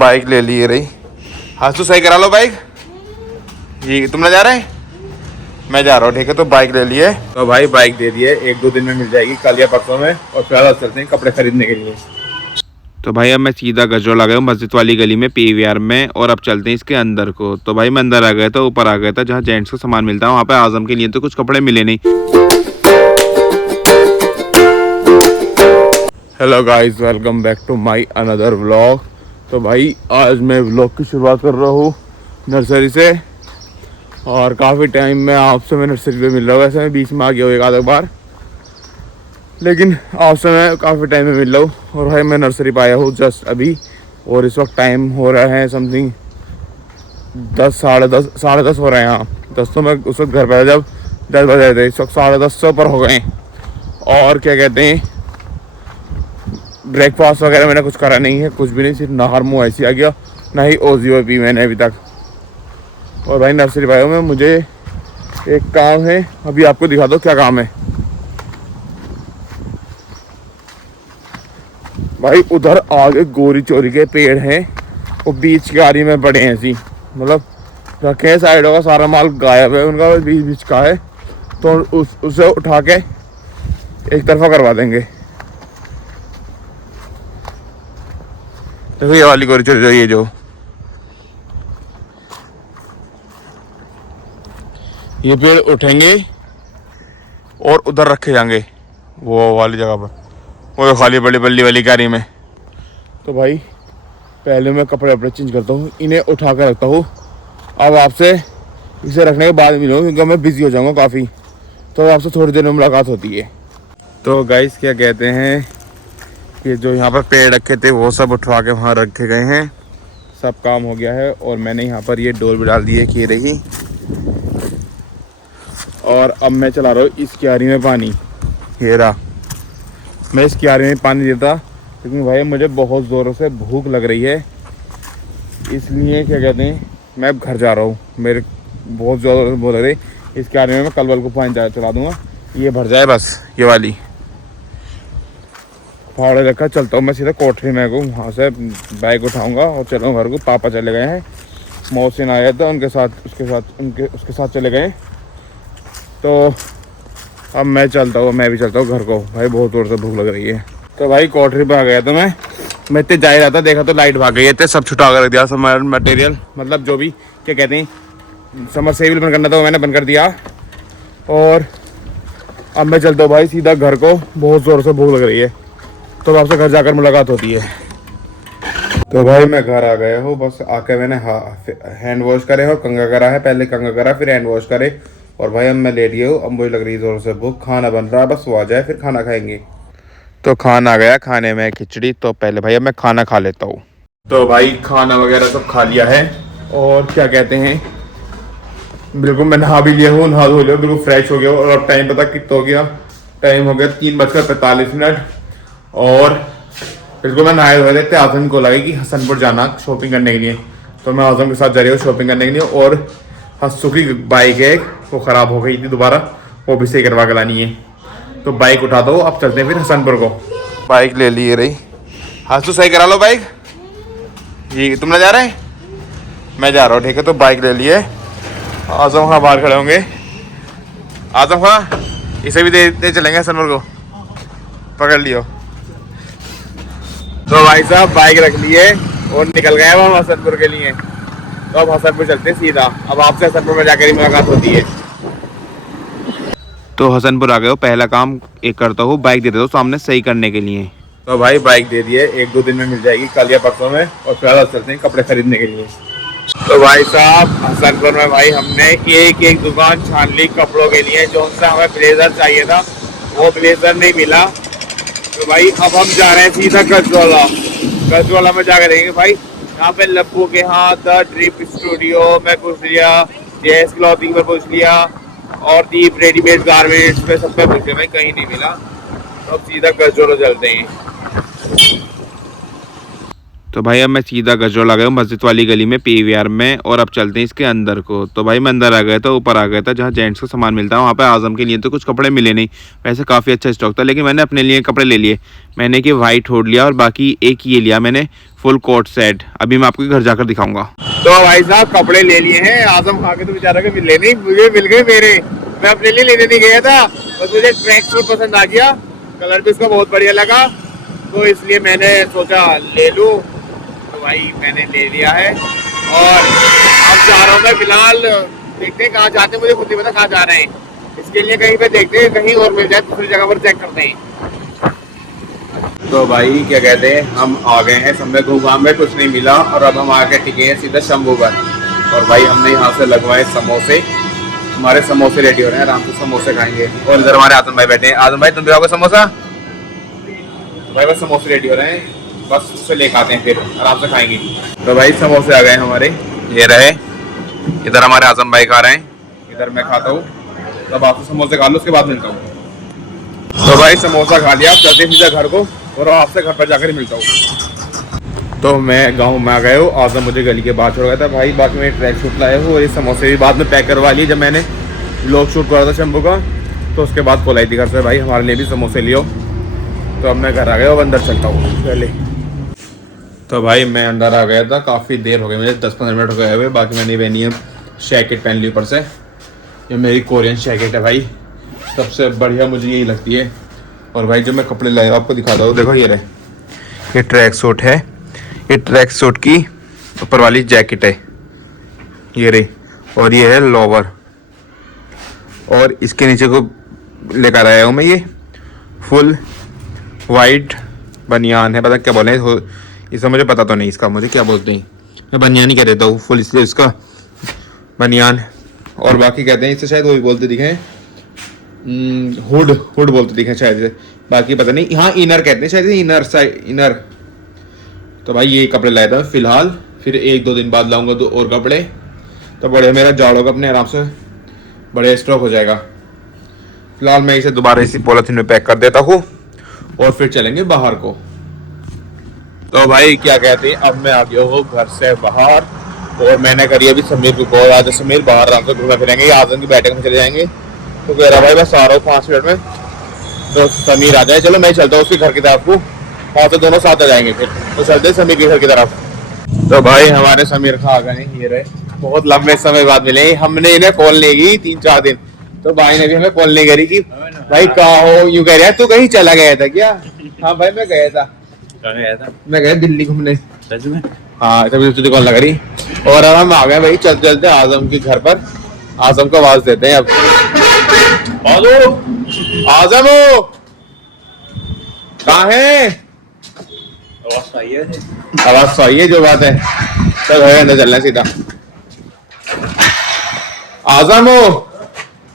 Bike ले ली रही। हाँ तो सही करा लो बाइक। ये तुम ना जा रहे हैं? मैं जा रहा हूँ। ठीक है, तो बाइक ले लिए। तो भाई बाइक दे दिए, 1-2 दिन में मिल जाएगी, कल या परसों में। और फिर चलते हैं कपड़े खरीदने के लिए। तो भाई अब मैं सीधा गजरोल आ गया हूँ, मस्जिद वाली गली में, पीवीआर में। और अब चलते हैं इसके अंदर को। तो भाई मैं अंदर आ गया था, ऊपर आ गया था जहाँ जेंट्स का सामान मिलता है। वहाँ पे आजम के लिए तो कुछ कपड़े मिले नहीं। Hello guys, welcome back to my another vlog. तो भाई आज मैं व्लॉग की शुरुआत कर रहा हूँ नर्सरी से। और काफ़ी टाइम में आपसे मैं नर्सरी पे मिल रहा हूँ। वैसे मैं बीच में आ गया हूँ एक आधा बार, लेकिन आपसे मैं काफ़ी टाइम में मिल रहा हूँ। और भाई मैं नर्सरी पे आया हूँ जस्ट अभी। और इस वक्त टाइम हो रहा है समथिंग 10, साढ़े 10 हो रहे हैं। हाँ 10 तो मैं उस वक्त घर पर जब 10 बजे थे। इस वक्त 10:30 से ऊपर हो गए। और क्या कहते हैं, ब्रेकफास्ट वगैरह मैंने कुछ करा नहीं है, कुछ भी नहीं, सिर्फ नहर मुँह ऐसी आ गया। ना ही ओजियो पी मैंने अभी तक। और भाई नर्सरी पे आया हूँ मैं, मुझे एक काम है, अभी आपको दिखा दो क्या काम है। भाई उधर आगे गोरी चोरी के पेड़ हैं, वो बीच की आरी में पड़े हैं ऐसी, मतलब रखे हैं। साइडों का सारा माल गायब है उनका, बीच बीच का है। तो उसे उठा के एक तरफा करवा देंगे। देखो ये वाली गोरी चोरी जो ये पेड़ उठेंगे और उधर रखे जाएंगे, वो वाली जगह पर, वो खाली बड़ी बल्ली वाली क्यारी में। तो भाई पहले मैं कपड़े वपड़े चेंज करता हूँ, इन्हें उठा कर रखता हूँ। अब आपसे इसे रखने के बाद मिलूँगा, क्योंकि मैं बिज़ी हो जाऊँगा काफ़ी। तो आपसे थोड़ी देर में मुलाकात होती है। तो गाइस क्या कहते हैं कि जो यहाँ पर पेड़ रखे थे वो सब उठवा के वहाँ रखे गए हैं। सब काम हो गया है। और मैंने यहाँ पर ये डोर भी डाल दी है कि रही। और अब मैं चला रहा हूँ इस क्यारी में पानी। ये रहा, मैं इस क्यारी में पानी देता, क्योंकि भाई मुझे बहुत ज़ोरों से भूख लग रही है। इसलिए क्या कहते हैं, मैं अब घर जा रहा हूँ, मेरे बहुत ज़्यादा भूख लग रही। इस क्यारी में मैं कल को पानी चला दूँगा, ये भर जाए बस। ये वाली फावड़े रखा, चलता हूँ मैं सीधा कोठरी में को। वहाँ से बैग उठाऊँगा और चलूँगा घर को। पापा चले गए हैं, मौसिन आया था उनके साथ, उसके साथ चले गए। तो अब मैं भी चलता हूँ घर को। भाई बहुत जोर से भूख लग रही है। तो भाई कोठरी पे आ गया था मैं इतने जा ही रहा था, देखा तो लाइट भाग गई है। इतने सब छुटा कर रख दिया, सब मटेरियल, मतलब जो भी क्या कहते हैं समरसेबल बंद करना था वो मैंने बंद कर दिया। और अब मैं चलता हूँ भाई सीधा घर को, बहुत ज़ोर से भूख लग रही है। तो आपसे घर जाकर मुलाकात होती है। तो भाई मैं घर आ गया हूँ, बस आके मैंने हैंड वॉश करे और कंघा करा है। पहले कंघा करा फिर हैंड वॉश करे। और भाई अब मैं लेट गया हूँ, अब मुझे लग रही है ज़ोर से भूख। खाना बन रहा है, बस वो आ जाए फिर खाना खाएंगे। तो खाना आ गया, खाने में खिचड़ी। तो पहले भाई अब मैं खाना खा लेता हूँ। तो भाई खाना वगैरह सब खा लिया है। और क्या कहते हैं, बिल्कुल मैं नहा भी लिया हूँ, नहा धो लिया, बिल्कुल फ्रेश हो गया। और अब टाइम पता कितना हो गया, टाइम हो गया 3:45। और बिल्कुल मैं नहाए हुए थे। आजम को लगा कि हसनपुर जाना शॉपिंग करने के लिए। तो मैं आजम के साथ जा रही हूँ शॉपिंग करने के लिए। और हंसू की बाइक है, वो ख़राब हो गई थी दोबारा, वो भी सही करवा के लानी है। तो बाइक उठा दो, अब चलते हैं फिर हसनपुर को। बाइक ले ली रही। हाँ तो सही करा लो बाइक। ये तुम ना जा रहे हैं? मैं जा रहा हूँ। ठीक है, तो बाइक ले लिए। आजम खां बाहर खड़े होंगे। आजम खां, इसे भी दे चलेंगे हसनपुर को, पकड़ लियो। तो भाई साहब बाइक रख लिए और निकल गए हम हसनपुर के लिए। तो अब हसनपुर चलते सीधा। अब आपसे हसनपुर में जाकर ही मुलाकात होती है। तो हसनपुर आ गए हो, पहला काम एक करता हूँ, बाइक दे देता हूँ सामने सही करने के लिए। तो भाई बाइक दे दिए, 1-2 दिन में मिल जाएगी, कल या परसों में। और फिर चलते हैं कपड़े खरीदने के लिए। तो भाई साहब हसनपुर में भाई हमने एक दुकान छान ली कपड़ों के लिए। जो उनसे हमें ब्लेजर चाहिए था वो ब्लेजर नहीं मिला। तो भाई अब हम जा रहे हैं सीधा गजवाला में जाकर देखेंगे। भाई यहाँ पे लप्पू के यहाँ द ड्रिप स्टूडियो में पूछ लिया, जेएस क्लॉथिंग में पूछ लिया, और दीप रेडीमेड गारमेंट्स पे सब पे पूछ लिया, भाई कहीं नहीं मिला। तो अब सीधा गजवाला चलते हैं। तो भाई अब मैं सीधा गजरोल आ गया हूँ मस्जिद वाली गली में पीवीआर में, और अब चलते हैं इसके अंदर को। तो भाई मैं अंदर आ गया था, ऊपर आ गया था जहाँ जेंट्स का सामान मिलता है। वहाँ पे आजम के लिए तो कुछ कपड़े मिले नहीं, वैसे काफ़ी अच्छा स्टॉक था, लेकिन मैंने अपने लिए कपड़े ले लिए। मैंने कि वाइट हुड लिया और बाकी एक ये लिया मैंने फुल कोट सेट। अभी मैं आपको घर जाकर दिखाऊंगा। तो भाई साहब कपड़े ले लिए हैं, आजम खा के तो बेचारा के मिले नहीं, मुझे मिल गए मेरे। मैं अपने लिए लेने नहीं गया था, बस मुझे ट्रैक सूट पसंद आ गया, कलर भी इसका बहुत बढ़िया लगा, तो इसलिए मैंने सोचा ले लूँ। तो भाई मैंने ले लिया है और अब जा रहा हूँ मैं। फिलहाल देखते हैं कहाँ जाते हैं, मुझे खुद नहीं पता कहाँ जा रहे हैं। इसके लिए कहीं पे देखते हैं, कहीं और मिल जाए दूसरी जगह पर चेक करते हैं। तो भाई क्या कहते हैं, हम आ गए हैं समय घूम में, कुछ नहीं मिला और अब हम आके टिके हैं सीधा शंभू पर। और भाई हमने यहाँ से लगवाए समोसे, हमारे समोसे रेडी हो रहे हैं, आराम से समोसे खाएंगे। और इधर हमारे आजम भाई बैठे हैं। आजम भाई तुम भी आओगे समोसा? तो भाई बस समोसे रेडी हो रहे हैं, बस उससे लेकर आते हैं, फिर आराम से खाएंगे। तो भाई समोसे आ गए हमारे, ये रहे। इधर हमारे आजम भाई खा रहे हैं, इधर मैं खाता हूँ। तब आपसे समोसे खा लो, उसके बाद मिलता हूँ। तो भाई समोसा खा लिया, चलते सीधा घर को और आपसे घर पर जाकर मिलता हूँ। तो मैं गांव में आ गया हूँ, आजम मुझे गली के बाहर छोड़ गया था भाई। बाकी मैं ट्रैक शूट लाया हूँ और ये समोसे भी बाद में पैक करवा लिए जब मैंने व्लॉग शूट करा था शंभू का, तो उसके बाद कॉल आई थी घर से, भाई हमारे लिए भी समोसे लियो। तो अब मैं घर आ गया, अब अंदर चलता हूँ पहले। तो भाई मैं अंदर आ गया था, काफ़ी देर हो गई मुझे, 10-15 मिनट हो गए हुए। बाकी मैंने पहनी है जैकेट, पहन ली ऊपर से, ये मेरी कोरियन जैकेट है भाई, सबसे बढ़िया मुझे यही लगती है। और भाई जो मैं कपड़े लाया आपको दिखाता हूँ, देखो ये रहे, ये ट्रैक सूट है, ये ट्रैक सूट की ऊपर वाली जैकेट है ये रही, और ये है लोवर, और इसके नीचे को लेकर आया हूँ मैं ये फुल वाइट बनियान है, पता क्या बोले इसका मुझे पता तो नहीं, इसका मुझे क्या बोलते हैं, मैं बनियान ही कह देता हूँ फुल, इसलिए इसका बनियान। और बाकी कहते हैं इसे शायद वही बोलते दिखे, हुड हुड बोलते दिखे शायद, बाकी पता नहीं। हाँ इनर कहते हैं शायद, इनर साइड इनर। तो भाई ये कपड़े लाए था फिलहाल, फिर 1-2 दिन बाद लाऊंगा 2 और कपड़े, तो बड़े मेरा जाड़ों का अपने आराम से बड़े स्टॉक हो जाएगा। फिलहाल मैं इसे दोबारा इसी पॉलिथीन में पैक कर देता हूँ और फिर चलेंगे बाहर को। तो भाई क्या कहते हैं, अब मैं आ गया हूँ घर से बाहर और मैंने करी अभी समीर को कॉल, आज समीर बाहर आराम से घूमे फिरेंगे, आजम की बैठक में चले जाएंगे। तो कह रहा भाई बस आ रहा हूँ 5 मिनट में, तो समीर आ जाए, चलो मैं चलता हूँ उसके घर की तरफ को, वहाँ से दोनों साथ आ जाएंगे फिर। तो चलते समीर के घर की तरफ। तो भाई हमारे समीर खा गए, ये रहे, बहुत लंबे समय बाद मिले। हमने इन्हें कॉल नहीं की 3-4 दिन, तो भाई ने भी हमें कॉल नहीं करी कि भाई कहाँ हो, यूं कह रहे हैं तू कहीं चला गया था क्या? हाँ भाई मैं गया था, मैं गया दिल्ली घूमने। सच में? हाँ तभी तुझे कॉल लगा रही। और अब हम आ गए भाई, चलते चलते आजम के घर पर, आजम को आवाज देते हैं। अब हेलो आजम हो, कहाँ है? आवाज तो आई है, जो बात है। चल भाई अंदर चलना सीधा। आजम हो,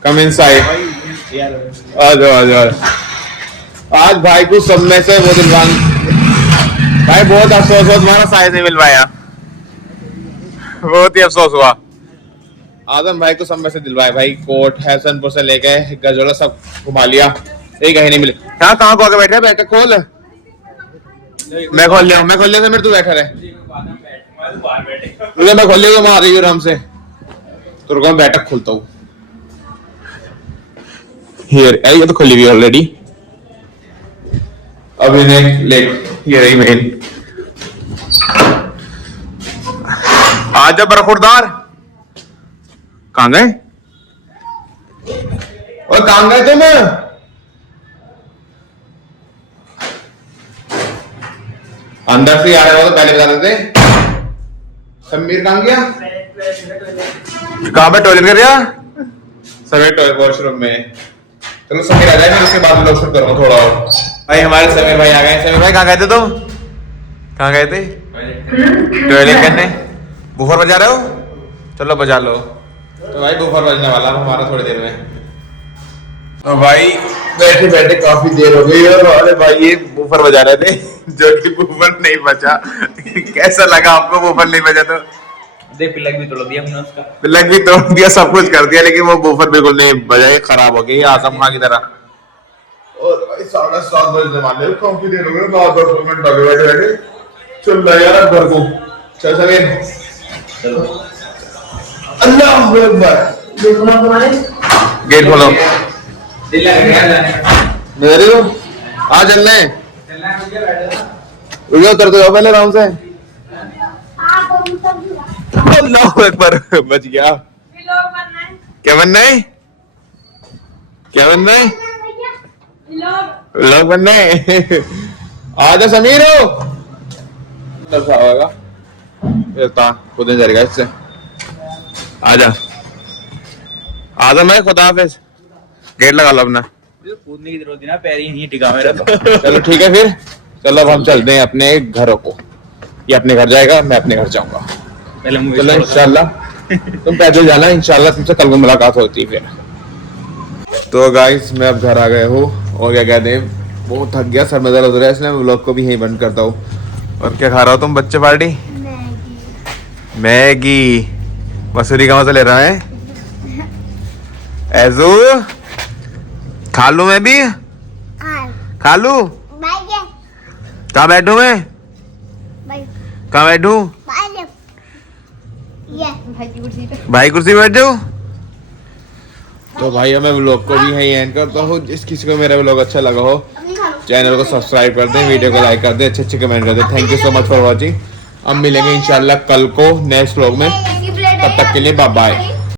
कम इनसाइड। आ जाओ आ जाओ। आज भाई को सब में से वो दिलवान, भाई बहुत अफसोस हुआ तुम्हारा साइज नहीं मिल पाया, बहुत ही अफसोस हुआ। आजम भाई को सब में से दिलवाए भाई, कोट हसनपुर से लेके गजोला सब घुमा लिया, एक कहीं नहीं मिले। यहाँ कहाँ को आके बैठे, बैठक खोल। मैं खोल लिया, मैं खोल लिया, मेरे तू बैठा रहे, तुझे मैं खोल लिया, आ रही हूँ आराम से, तो रुको मैं बैठक खोलता हूँ। ये तो खुली हुई ऑलरेडी, अब इन्हें ले, ये रही मेन। आजा बरखुरदार, कहाँ गए? और कहाँ गए तुम? अंदर से आ रहे हो तो पहले बता देते। समीर कहाँ गया? कहाँ पे टॉयलेट कर रहा? समीर टॉयलेट वॉशरूम में। चलो समीर आ जाए, फिर उसके बाद व्लॉग शूट करूंगा थोड़ा और। भाई हमारे समीर भाई आ गए। समीर भाई कहाँ गए थे तुम? कहाँ गए थे? टॉयलेट करने। बूफर बजा रहे हो? चलो बजा लो। तो भाई बूफर बजने वाला हमारा थोड़ी देर में। तो भाई बैठे बैठे काफी देर हो गई और अरे भाई ये बूफर बजा रहे थे, जो कि बूफर नहीं बजा। कैसा लगा आपको बूफर नहीं बजा? तो देख पिलक भी तोड़ दिया हमने उसका, पिलक भी तोड़ दिया, सब कुछ कर दिया, लेकिन वो बूफर बिल्कुल नहीं बजा, ये खराब हो गई आजम खां की तरह। और भाई 7:30 बजे मारने काफी देर हो गई, 10 मिनट लगे बैठे बैठे। चल रहा यार अब घर को। चल समीर। चलो अल्लाह अकबर। गेट खोलो। दिल्ली आ जाने मेरे को आ चलने। रुको उतरते जाओ पहले आराम से। अल्लाह अकबर बच गया। क्या बनना है? क्या बनना है? व्लॉग बनना है। आजा समीर हो। दर्शा होगा इतना खुद नहीं जाएगा इससे। आजा आजा मैं खुदा हाफिज। गेट लगा लो अपना। कूदने की जरूरत ना, पैर ही नहीं टिका मेरा तो। चलो ठीक है फिर। चलो अब हम चलते हैं अपने घरों को। ये अपने घर जाएगा, मैं अपने घर जाऊंगा। पहले मूवी चलो इंशाल्लाह तुम पैदल जाना, इंशाल्लाह तुमसे कल को मुलाकात होती है फिर। तो गाइस मैं अब घर आ गया हूँ और क्या कहते हैं बहुत थक गया, सर में दर्द हो रहा है, इसलिए मैं व्लॉग को भी यहीं बंद करता हूँ। और क्या खा रहा हो तुम बच्चे पार्टी? मैगी। मसूरी का मजा ले रहा है ऐजू। खा लूं मैं भी? खा लूं? कहाँ बैठूं मैं? कहाँ बैठूं? भाई कुर्सी पे बैठ जाऊं? तो भाई मैं व्लॉग को भी यहीं एंड करता हूँ। जिस किसी को मेरा व्लॉग अच्छा लगा हो चैनल को सब्सक्राइब कर दें, वीडियो को लाइक कर दें, अच्छे अच्छे कमेंट कर दें। Thank you so much for watching. अब मिलेंगे इंशाल्लाह कल को नेक्स्ट व्लॉग में। तब तक के लिए बाय बाय।